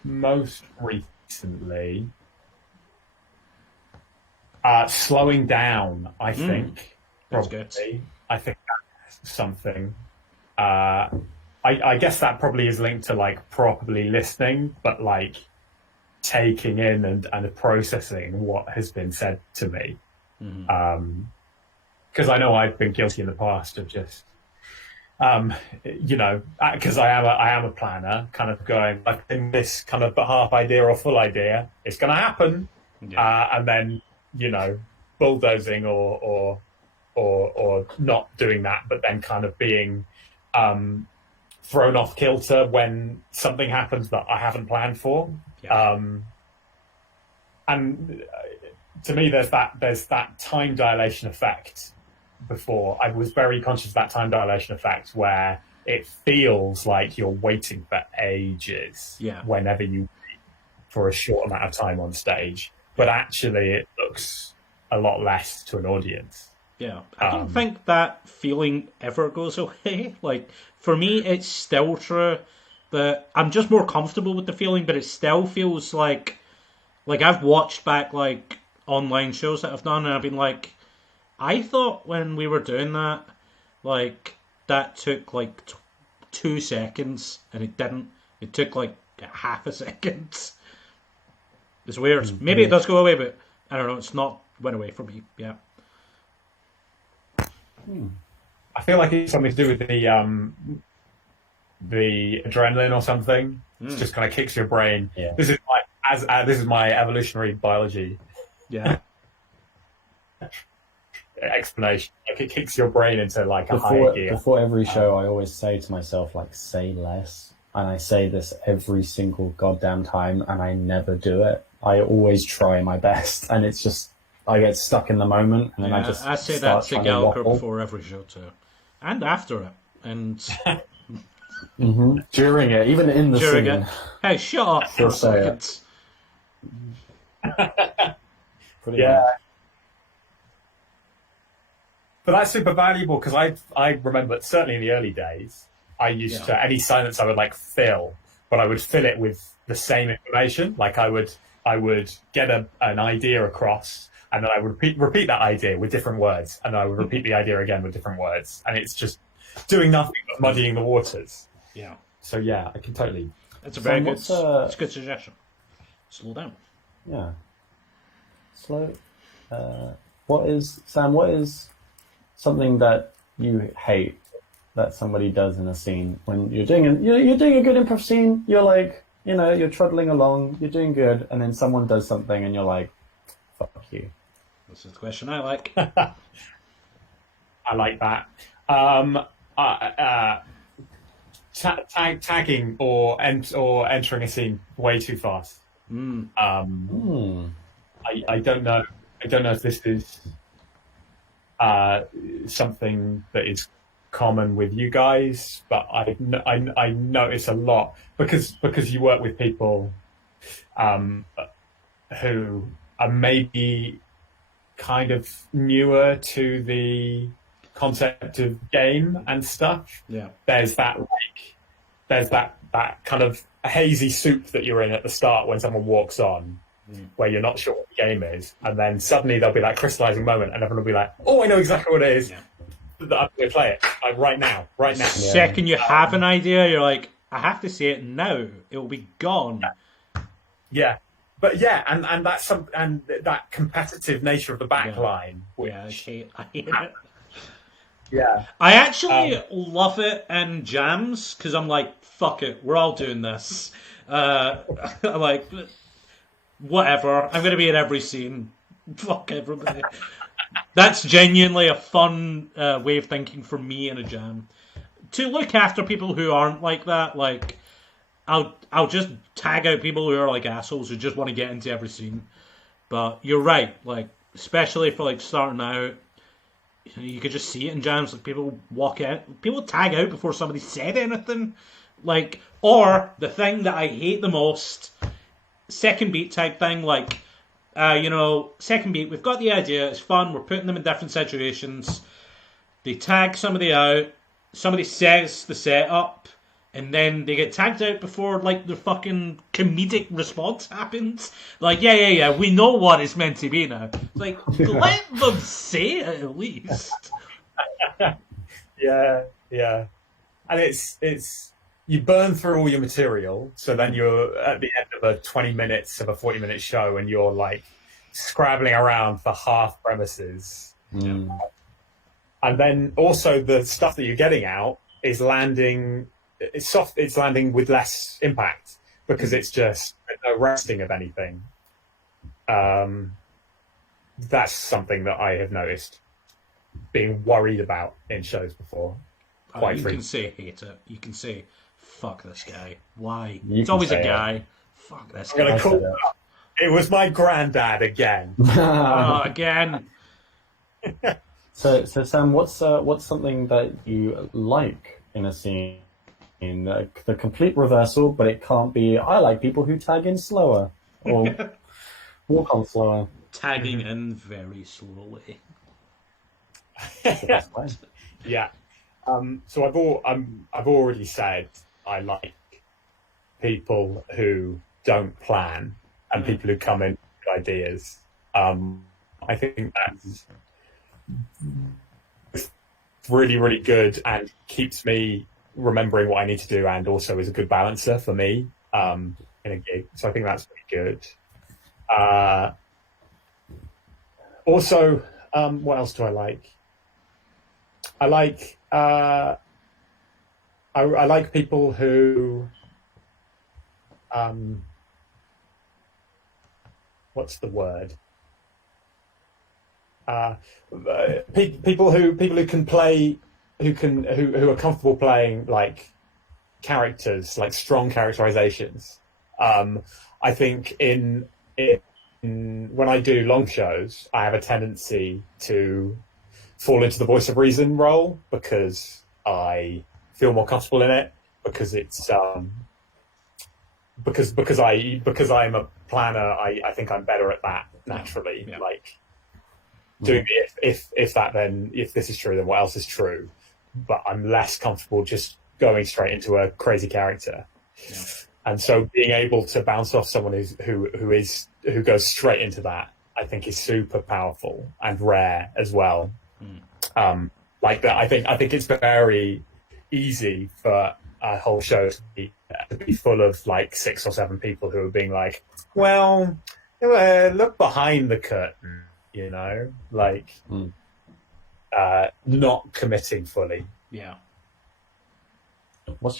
most recently slowing down, I think. That's Probably. good. I think that's something. I guess that probably is linked to like properly listening, but like taking in and processing what has been said to me. Because I know I've been guilty in the past of just, because I am a planner, kind of going, I think this kind of half idea or full idea, it's going to happen, and then bulldozing or not doing that, but then kind of being thrown off kilter when something happens that I haven't planned for. And to me, there's that time dilation effect. Before, I was very conscious of that time dilation effect where it feels like you're waiting for ages whenever you wait for a short amount of time on stage, but actually it looks a lot less to an audience. I don't think that feeling ever goes away. Like, for me, it's still true that I'm just more comfortable with the feeling, but it still feels like I've watched back like online shows that I've done and I've been like, I thought when we were doing that, like, that took like 2 seconds, and it didn't. It took like half a second. It's weird. Maybe it does go away, but I don't know. It's not went away for me. Yeah. I feel like it's something to do with the adrenaline or something. It just kind of kicks your brain. Yeah. This is my evolutionary biology. Yeah. Explanation. Like, it kicks your brain into like a higher gear. Before every show, I always say to myself, like, say less. And I say this every single goddamn time, and I never do it. I always try my best, and it's just, I get stuck in the moment, and then I say start that to trying Gallagher waffle. before every show too, and after it, and during it, even in the during scene. it. Hey, shut up for a second. Pretty much. But that's super valuable because I remember certainly in the early days I used to any silence I would like fill, but I would fill it with the same information. Like I would get an idea across, and then I would repeat that idea with different words, and then I would repeat the idea again with different words, and it's just doing nothing but muddying the waters. Yeah. So yeah, I can totally. It's a very good. It's a good suggestion. Slow down. Yeah. Slow. What is something that you hate that somebody does in a scene when you're doing a good improv scene? You're like, you're trundling along, you're doing good, and then someone does something, and you're like, "Fuck you." This is the question I like. I like that. Tagging or entering a scene way too fast. I don't know. I don't know if this is something that is common with you guys, but I notice a lot because you work with people who are maybe kind of newer to the concept of game and stuff. Yeah. There's that kind of hazy soup that you're in at the start when someone walks on, where you're not sure what the game is, and then suddenly there'll be that crystallizing moment, and everyone will be like, "Oh, I know exactly what it is. I'm going to play it like, right now." Second, you have an idea, you're like, "I have to say it now. It will be gone." Yeah, but and that's and that competitive nature of the back line. I hate it. Yeah. I actually love it in jams because I'm like, fuck it, we're all doing this. Like, whatever. I'm going to be in every scene. Fuck everybody. That's genuinely a fun way of thinking for me in a jam. To look after people who aren't like that, like I'll just tag out people who are like assholes who just want to get into every scene. But you're right, like especially for like starting out, you could just see it in jams. Like people walk out, people tag out before somebody said anything. Like, or the thing that I hate the most, second beat type thing. Like, second beat. We've got the idea. It's fun. We're putting them in different situations. They tag somebody out. Somebody says the setup, and then they get tagged out before like the fucking comedic response happens. Like, yeah, we know what it's meant to be now. Like, let them say it at least. Yeah, and it's you burn through all your material, so then you're at the end of a 20 minutes of a 40-minute show, and you're like scrabbling around for half premises. And then also the stuff that you're getting out is landing. It's soft. It's landing with less impact because it's just no resting of anything. That's something that I have noticed being worried about in shows before. You can say hate it. You can say fuck this guy. Why? You It's can always a say guy. Fuck this I'm gonna guy. call it up. It was my granddad again. Again. So Sam, what's something that you like in a scene? In the complete reversal, but it can't be. I like people who tag in slower or walk on slower. Tagging in very slowly. That's the best way. Yeah. So I've already said I like people who don't plan and people who come in with ideas. I think that's really, really good and keeps me remembering what I need to do, and also is a good balancer for me in a gig. So I think that's pretty good. Also, what else do I like? I like I like people who what's the word? People who can play, who are comfortable playing like characters, like strong characterizations. I think in when I do long shows, I have a tendency to fall into the voice of reason role because I feel more comfortable in it, because it's because I'm a planner. I think I'm better at that naturally. Yeah. Like doing if this is true, then what else is true? But I'm less comfortable just going straight into a crazy character. Yeah. And so being able to bounce off someone who goes straight into that, I think is super powerful and rare as well. Like that, I think it's very easy for a whole show to be full of like 6 or 7 people who are being like, well, look behind the curtain, like not committing fully. Yeah. What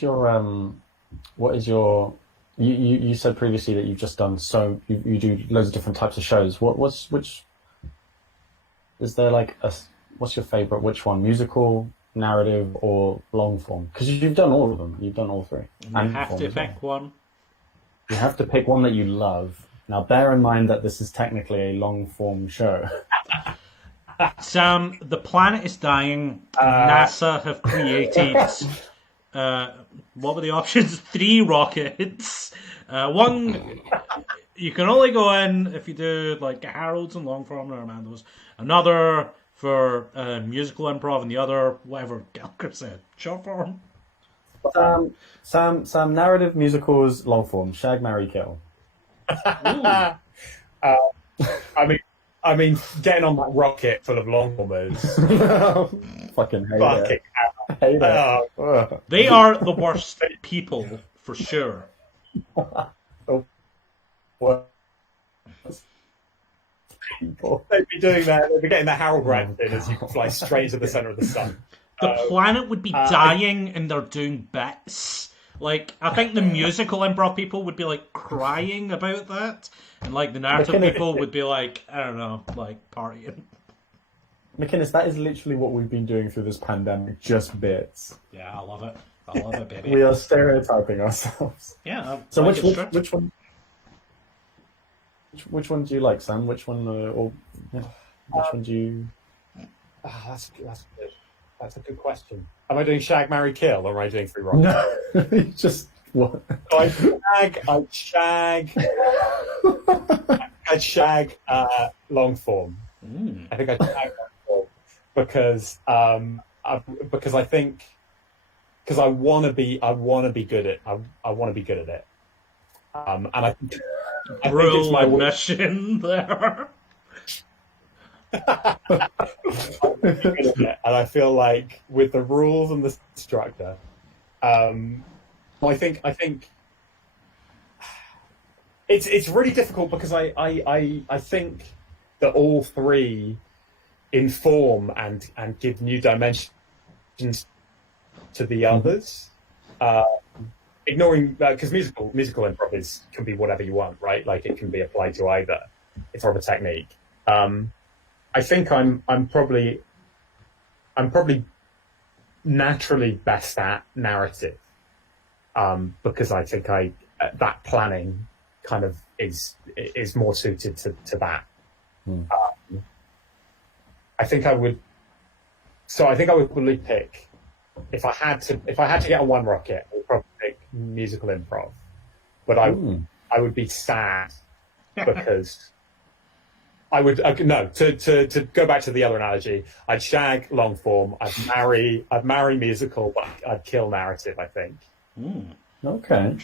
is your you said previously that you've just done you do loads of different types of shows. Which is there like what's your favorite? Which one? Musical, narrative, or long form? Because you've done all of them. You've done all 3. You have to pick one. You have to pick one that you love. Now bear in mind that this is technically a long form show. Sam, the planet is dying. NASA have created what were the options? 3 rockets. One you can only go in if you do like Harold's and Longform or Armando's. Another for musical improv, and the other whatever Gallagher said, short form. Sam, narrative, musicals, long form, shag, marry, kill. I mean, getting on that rocket full of longformers. Fucking hate it. They are the worst people for sure. What? They'd be doing that. They'd be getting the Harold Grant in as you fly straight into the center of the sun. the planet would be dying and they're doing bits. Like, I think the musical improv people would be, like, crying about that. And, like, the narrative people would be, like, I don't know, like, partying. McInnes, that is literally what we've been doing through this pandemic, just bits. Yeah, I love it. I love it, baby. We are stereotyping ourselves. Yeah. So which one do you like, Sam? Which one which one do you... That's good. That's a good question. Am I doing shag, marry, kill, or am I doing free rock? No, just what? I'd shag Longform. I think I'd shag Longform because I want to be good at it. And I think it's my admission there. And I feel like with the rules and the structure, I think it's really difficult because I think that all three inform and give new dimensions to the others. Ignoring because musical improv can be whatever you want, right? Like it can be applied to either. It's more of a technique. I think I'm probably naturally best at narrative, because I think that planning kind of is more suited to that. I think I would probably pick if I had to get on one rocket, I would probably pick musical improv, but I would be sad because. I would to go back to the other analogy. I'd shag Longform. I'd marry musical, but I'd kill narrative. I think. Okay,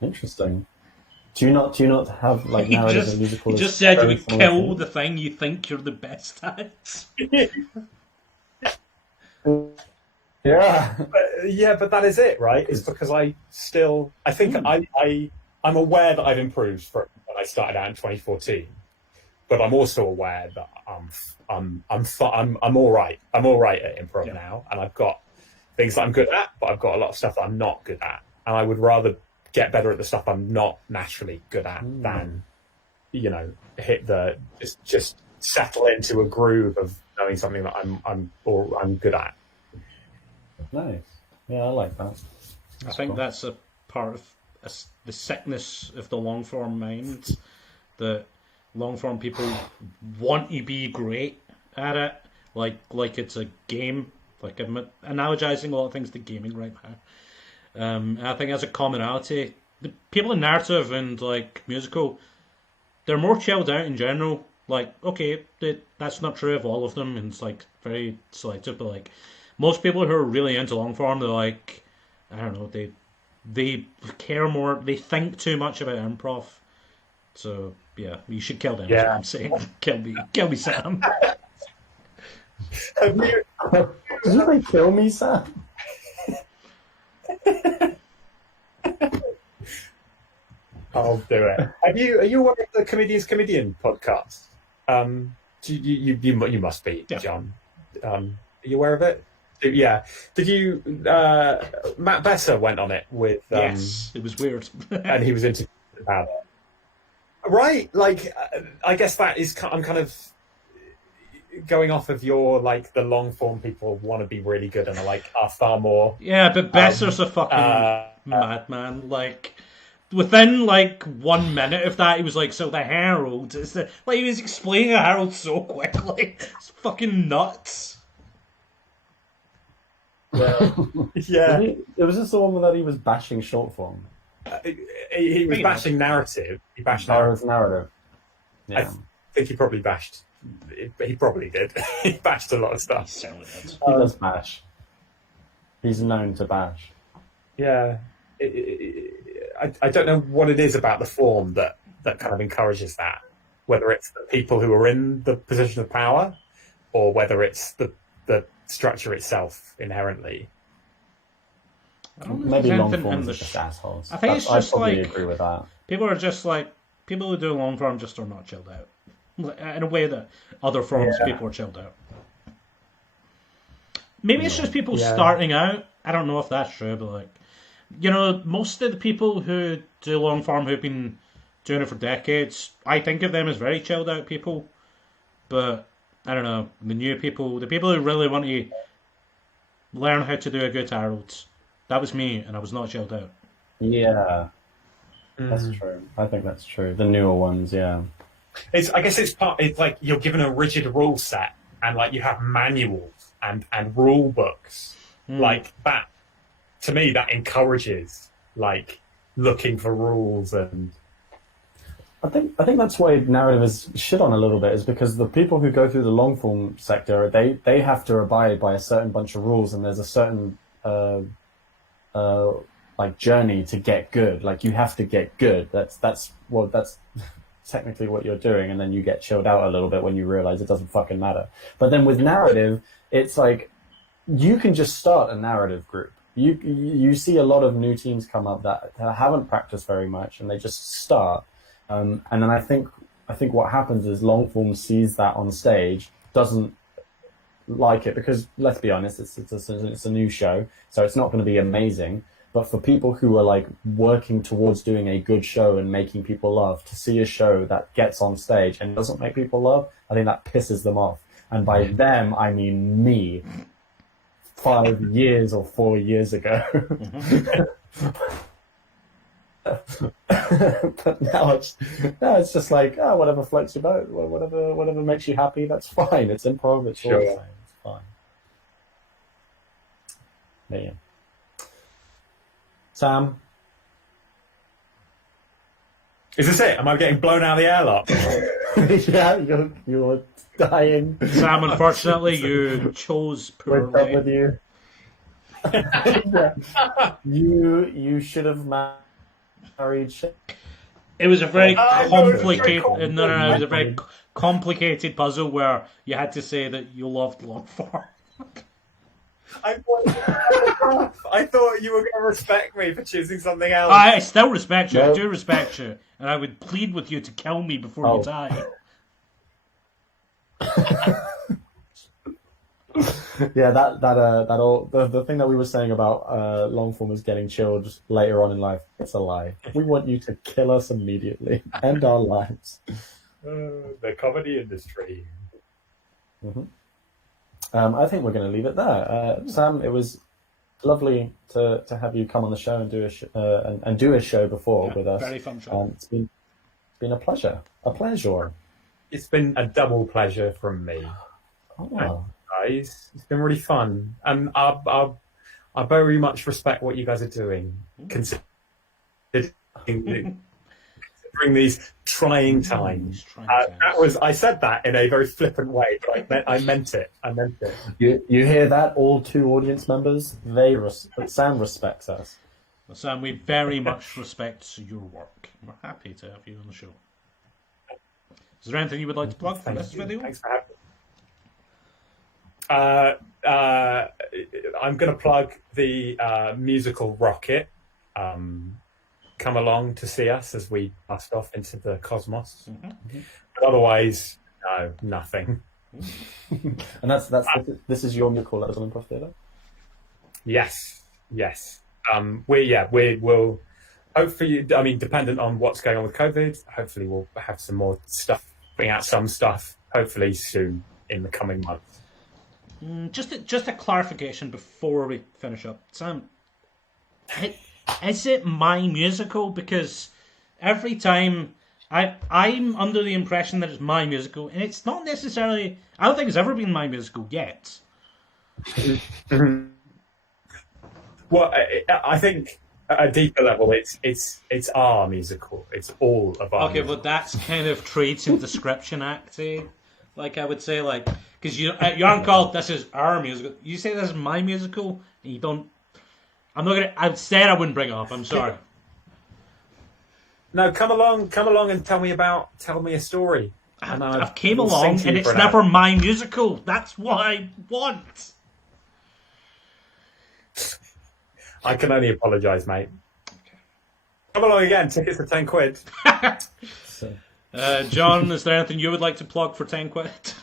interesting. Do you not have like narrative and musical? You just said you would kill the thing you think you're the best at. Yeah, but that is it, right? It's because I think I'm aware that I've improved from when I started out in 2014. But I'm also aware that I'm all right. I'm all right at improv now, and I've got things that I'm good at, but I've got a lot of stuff that I'm not good at, and I would rather get better at the stuff I'm not naturally good at than, hit the just settle into a groove of knowing something that I'm good at. Nice. Yeah, I like that. I think that's a part of the sickness of the long form mind that. Long form people want to be great at it, like it's a game. Like I'm analogizing a lot of things to gaming right now. And I think as a commonality, the people in narrative and like musical, they're more chilled out in general. Like, okay, that's not true of all of them, and it's like very selective. But like most people who are really into long form, they're like, I don't know, they care more. They think too much about improv. So yeah, you should kill them. Yeah, I'm saying, kill me, Sam. Did you say kill me, Sam? I'll do it. Are you aware of the Comedian's Comedian podcast? You must be, John. Are you aware of it? Yeah. Did you? Matt Besser went on it with. Yes, it was weird, and he was interviewed about it. Right, like I guess that is. I'm kind of going off of your like the long form people want to be really good and are far more. Yeah, but Besser's a fucking madman. Like within 1 minute of that, he was like, "So the Herald is the he was explaining the Herald so quickly. It's fucking nuts." Yeah. It was just the one that he was bashing short form. He was bashing narrative. He bashed narrative. Yeah. I think he probably bashed. He probably did. He bashed a lot of stuff. He does bash. He's known to bash. Yeah. I don't know what it is about the form that kind of encourages that. Whether it's the people who are in the position of power, or whether it's the structure itself inherently. Maybe long forms are just assholes. I think it's just I agree with that. People are just people who do long form just are not chilled out in a way that other forms people are chilled out. maybe it's just people starting out. I don't know if that's true, but like, you know, most of the people who do long form who've been doing it for decades, I think of them as very chilled out people. But I don't know, the new people, the people who really want to learn how to do a good Harold, that was me, and I was not chilled out. Yeah, that's true. I think that's true. The newer ones, yeah. I guess it's like you're given a rigid rule set, and like you have manuals and rule books. Like that, to me, that encourages like looking for rules. And I think that's why narrative is shit on a little bit, is because the people who go through the long form sector, they have to abide by a certain bunch of rules, and there's a certain like journey to get good. Like you have to get good. That's technically what you're doing, and then you get chilled out a little bit when you realize it doesn't fucking matter. But then with narrative, it's like you can just start a narrative group. You see a lot of new teams come up that haven't practiced very much, and they just start. And then I think what happens is Longform sees that on stage, doesn't like it, because let's be honest, it's a new show, so it's not going to be amazing. But for people who are like working towards doing a good show and making people laugh, to see a show that gets on stage and doesn't make people laugh, I think that pisses them off. And by them, I mean me, 5 years or 4 years ago. But now it's just like, oh, whatever floats your boat, whatever makes you happy, that's fine. It's improv, it's all the same, it's fine. But yeah. Sam? Is this it? Am I getting blown out of the airlock? Yeah, you're dying. Sam, unfortunately, you chose poorly. We're done with you. Yeah. You should have married. It was a very complicated. No, it was a very complicated puzzle where you had to say that you loved Longform. I thought you were going to respect me for choosing something else. I still respect you. No. I do respect you, and I would plead with you to kill me before you die. Yeah, the thing that we were saying about Longformers getting chilled later on in life, it's a lie. We want you to kill us immediately, end our lives. The comedy industry. Mm-hmm. I think we're going to leave it there. Sam, it was lovely to have you come on the show and do a show before with us. Very fun show. It's been a pleasure. It's been a double pleasure from me. Oh. Guys, it's been really fun, and I very much respect what you guys are doing, considering these trying times. I said that in a very flippant way, but I meant it. You hear that, all 2 audience members? Sam respects us. Well, Sam, we very much respect your work. We're happy to have you on the show. Is there anything you would like to plug for this video? Thanks for having me. I'm going to plug the musical Rocket. Come along to see us as we bust off into the cosmos. Mm-hmm. But otherwise, no, nothing. And this is your musical at Bristol Improv Theatre? Yes. We'll hopefully, I mean, dependent on what's going on with COVID, hopefully we'll have some more stuff, bring out some stuff, hopefully soon in the coming months. Just a clarification before we finish up, Sam. Is it my musical? Because every time I'm under the impression that it's my musical, and it's not necessarily. I don't think it's ever been my musical yet. Well, I think at a deeper level, it's our musical. It's all of our. Okay, but that's kind of trades and description acty. Like I would say, like because you aren't called "This is our musical." You say "This is my musical," and you don't. I'm not gonna. I said I wouldn't bring it up. I'm sorry. No, come along and tell me a story. I've came along, and it's never my musical. That's what I want. I can only apologise, mate. Okay. Come along again. Tickets for £10. John, is there anything you would like to plug for £10?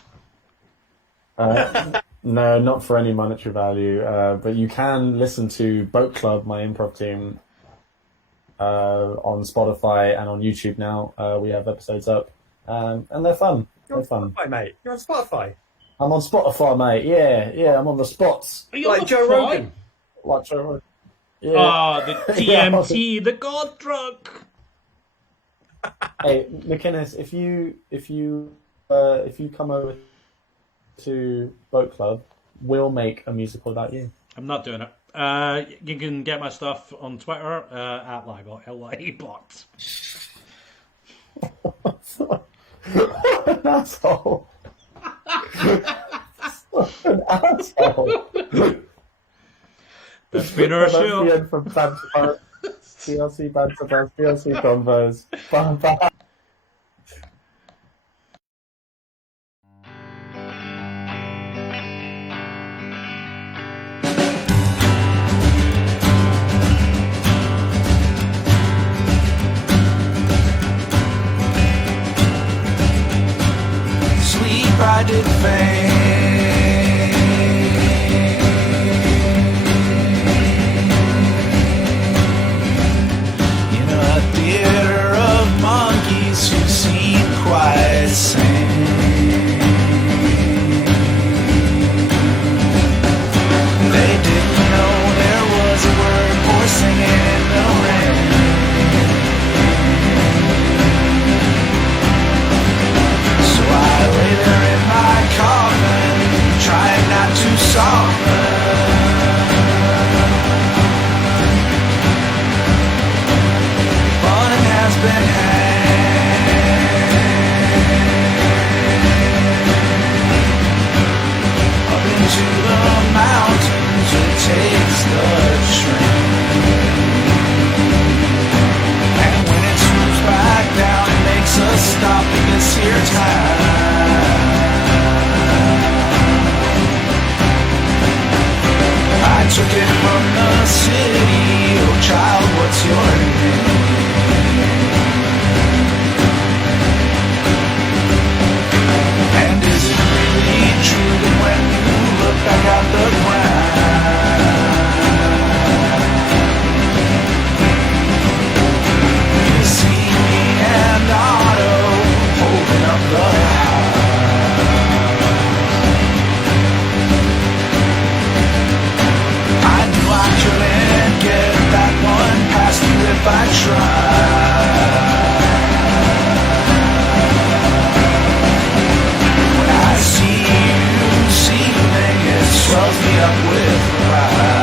No, not for any monetary value, but you can listen to Boat Club, my improv team, on Spotify and on YouTube now. We have episodes up, and they're fun. You're They're on fun. Spotify, mate. You're on Spotify. I'm on Spotify, mate. Yeah, I'm on the spots. Are you Like on the Joe pod? Rogan. Like Joe Rogan. Yeah. Ah, the DMT, the God Drug. Hey, McInnes, if you come over to Boat Club, we'll make a musical about you. I'm not doing it. You can get my stuff on Twitter at Libot, LIEBot. An asshole. An asshole. That's been our That's the show. end from Banter BLC Banter Bus, BLC Convos. Bye bye. Sweet prided fame, in a theater of monkeys who seem quite sane. They didn't know there was a word for singing in the rain. So I lay there in my coffin, trying not to soften. Fun has been had. Up into the mountains, it takes the train. And when it swoops back down, it makes us stop in this here time. I took it from the city. Oh child, what's your name? And is it really true that when you look back at the ground, you see me and Otto holding up the house? I knew I couldn't get that one past you if I tried. When I see you seething, it swells me up with pride.